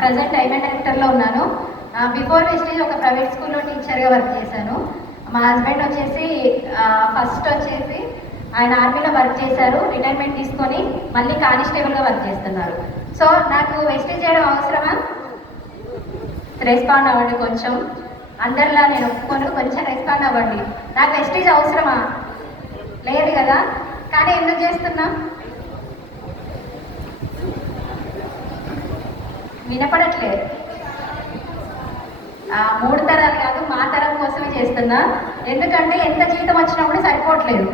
Present IMA డైరెక్టర్లో ఉన్నాను. Before Vestige ఒక private స్కూల్లో టీచర్గా వర్క్ చేశాను. మా హస్బెండ్ వచ్చేసి ఫస్ట్ వచ్చేసి ఆయన ఆర్మీలో వర్క్ చేశారు. రిటైర్మెంట్ తీసుకొని మళ్ళీ కానిస్టేబుల్గా వర్క్ చేస్తున్నారు. సో నాకు వెస్టేజ్ చేయడం అవసరమా? రెస్పాండ్ అవ్వండి. కొంచెం అందరిలా నేను ఒప్పుకోను, కొంచెం రెస్పాండ్ అవ్వండి. నాకు వెస్టేజ్ అవసరమా? లేదు కదా. కానీ ఎందుకు చేస్తున్నా? వినపడట్లేదు. 3 తరాలు కాదు, మా తరం కోసమే చేస్తున్నా. ఎందుకంటే ఎంత జీతం వచ్చినప్పుడు సరిపోవట్లేదు.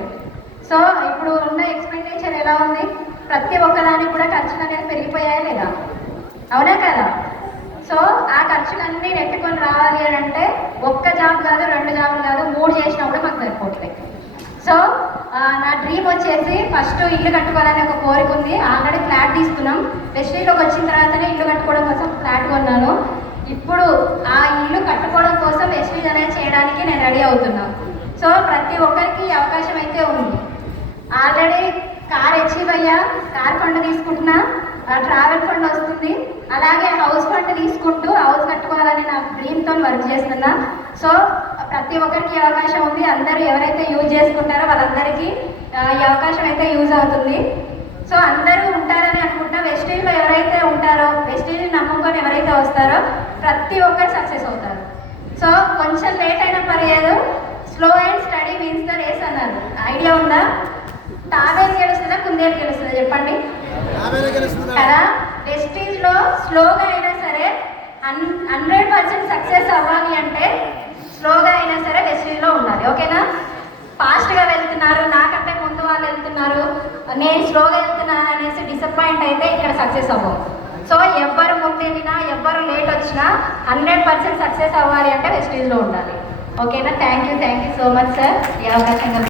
సో ఇప్పుడు ఉన్న ఎక్స్పెండిచర్ ఎలా ఉంది? ప్రతి ఒక్కదానికి కూడా ఖర్చులు అనేది పెరిగిపోయాయా లేదా? అవునా కదా? సో ఆ ఖర్చులన్నీ నెట్టుకొని రావాలి అని అంటే ఒక్క జాబ్ కాదు, 2 జాబులు కాదు, 3 చేసినప్పుడు మాకు సరిపోవట్లేదు. సో నా డ్రీమ్ వచ్చేసి ఫస్ట్ ఇల్లు కట్టుకోవాలని ఒక కోరిక ఉంది. ఆల్రెడీ ఫ్లాట్ తీసుకున్నాం. వెస్టేజ్లోకి వచ్చిన తర్వాతనే ఇల్లు కట్టుకోవడం కోసం ఫ్లాట్ కొన్నాను. ఇప్పుడు ఆ ఇల్లు కట్టుకోవడం కోసం వెస్టేజ్ అనేది చేయడానికి నేను రెడీ అవుతున్నాను. సో ప్రతి ఒక్కరికి అవకాశం అయితే ఉంది. ఆల్రెడీ కార్ అచీవ్ అయ్యా, కార్ ఫండ్ తీసుకుంటున్నా, ట్రావెల్ ఫండ్ వస్తుంది. అలాగే హౌస్ ఫండ్ తీసుకుంటూ హౌస్ కట్టుకోవాలని నా డ్రీమ్తో వర్క్ చేస్తున్నా. సో ప్రతి ఒక్కరికి అవకాశం ఉంది. అందరూ ఎవరైతే యూజ్ చేసుకుంటారో వాళ్ళందరికీ ఈ అవకాశం అయితే యూజ్ అవుతుంది. సో అందరూ ఉంటారని అనుకుంటున్నా. వెస్టేజ్లో ఎవరైతే ఉంటారో, వెస్టేజ్ నమ్ముకొని ఎవరైతే వస్తారో ప్రతి ఒక్కరు సక్సెస్ అవుతారు. సో కొంచెం లేట్ అయినా పర్లేదు, slow and steady means the race అన్నారు. ఐడియా ఉందా? తాబేలు గెలుస్తుందా, కుందేలు గెలుస్తుందా చెప్పండి కదా. వెస్టేజ్లో స్లోగా అయినా సరే 100% సక్సెస్ అవ్వాలి అంటే స్లోగా అయినా సరే వెస్టేజ్లో ఉండాలి. ఓకేనా? ఫాస్ట్గా వెళ్తున్నారు, నాకంటే ముందు వాళ్ళు వెళ్తున్నారు, నేను స్లోగా వెళ్తున్నాను అనేసి డిసప్పాయింట్ అయితే ఇక్కడ సక్సెస్ అవ్వవు. సో ఎవ్వరు ముందు వెళ్ళినా, ఎవ్వరు లేట్ వచ్చినా 100% సక్సెస్ అవ్వాలి అంటే వెస్టేజ్లో ఉండాలి. ఓకేనా? Thank you so much sir ఈ అవకాశంగా.